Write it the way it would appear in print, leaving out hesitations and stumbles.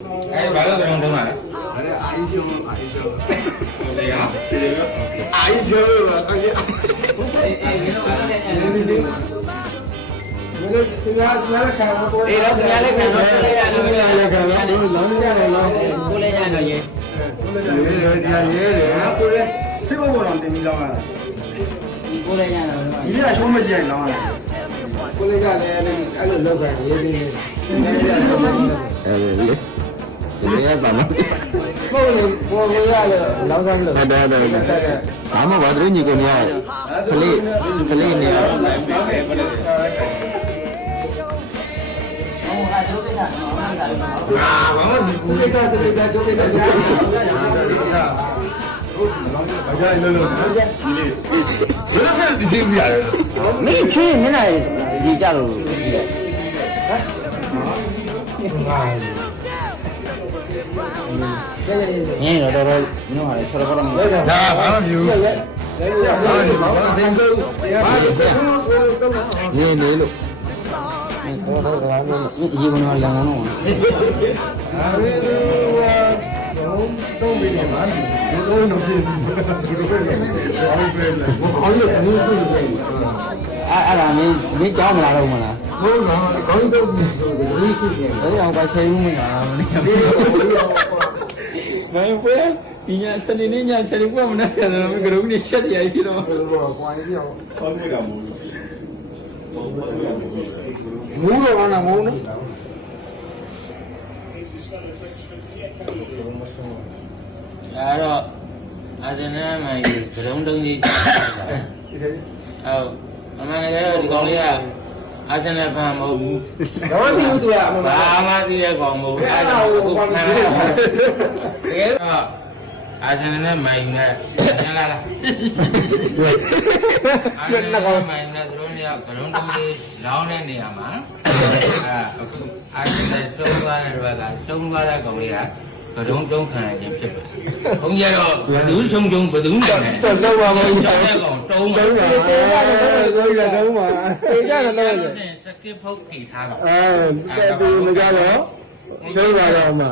ဘာလို့ကျွန်တော်တုံးတာလဲအာကြီးရှုံးအာကြီးရှုံး လေကအာကြီးရှုံးပါအဲ့ဒီအေးတော့သူများလည်းခံတော့ကိုယ်လည်းခံတော့ကိုယ်လည်းရတော့ကိုယ်လည်းခံတော့လောင်းနေရတယ်လောင်းကိုယ်လည်းရတော့ရေးရေးတယ်ကိုယ်လည်းဖိဖို့ပေါ်တော့တင်ပြီးလောင်းရတာ ကိုယ်လည်းရတော့ဒီကရှုံးမကြည့်လောင်းရတယ်ကိုယ်လည်းရတယ်အဲ့လိုလောက်ခံရေးပြီးအဲ့လေဒီရပါမဟုတ်လေဘောရလေလောင်းစားလို့ဟုတ်တယ်ဘာမှဘာတို့ညီကိုများခလေးနေရဟောအားထုတ်ပြတာနော်အားသာလို့ဘာမှဒီကူလေးစားတဲ့ကြိုးလေးစားကြဘာကြလို့လို့ဒီလေးဘယ်လိုဒီစီပြရတယ်မင်းချင်းမင်းလာဒီကြလို့ညင်တော့တော်နော်ဟာဆော်တော်မလို့ဒါဘာမှမယူနေနေလို့ဒီကနေ့လောင်းတော့တော့ဘယ်နေမှာဒီလိုတော့ပြင်းဒီလိုပဲဘာလို့ပဲလဲဘာလို့လဲဘူးဆိုတယ်အဲ့ဒါမင်းကြောင်းမလာတော့မလားဟုတ်ကဲ့ခေါင်းတော့ပြီးဆိုတယ်လို့ရှိတယ်အဲ့ဒါကချိန်မှုမလာဘူးမင်းဘယ်ဒီညစနေနေ့ညချိန်မှုမနာပြန်တော့မကရုံးနေချက်ရရှိတော့ဆိုတော့ကွာကြီးအောင်ဟောလို့ကမိုးတော့နာမိုးနော်အဲ့တော့အာဇနာမိုင်ကရုံးတုံးကြီးဟုတ်အမှန်တကယ်တော့ဒီကောင်လေးကအာဇနာဖန်မဟုတ်ဘူးတော့ဒီသူကဘာမှသိတဲ့ကောင်မဟုတ်ဘူးအဲ့ဒါကိုခံရတာတကယ်တော့အာဇနာနဲ့မိုင်နဲ့ညလာလားအာဇနာနဲ့မိုင်နဲ့သူတို့ကကရုံးတုံးကြီးလောင်းတဲ့နေရာမှာအခုအာဇနာတုံးသွားတဲ့ဘက်ကတုံးသွားတဲ့ကောင်လေးကကရုံးတုံးခံရခြင်းဖြစ်တယ်။ဘုန်းကြီးကတော့ဘသူချုံချုံဘသူနဲ့တော့လောက်ပါဘူးကြောက်တဲ့ကောင်တုံးပါတုံးပါတော့ရတုံးပါတေကြတယ်လို့စကစ်ဖုတ်တီထားတာအဲတဲ့ဒီမကြတော့သုံးပါတော့မှာ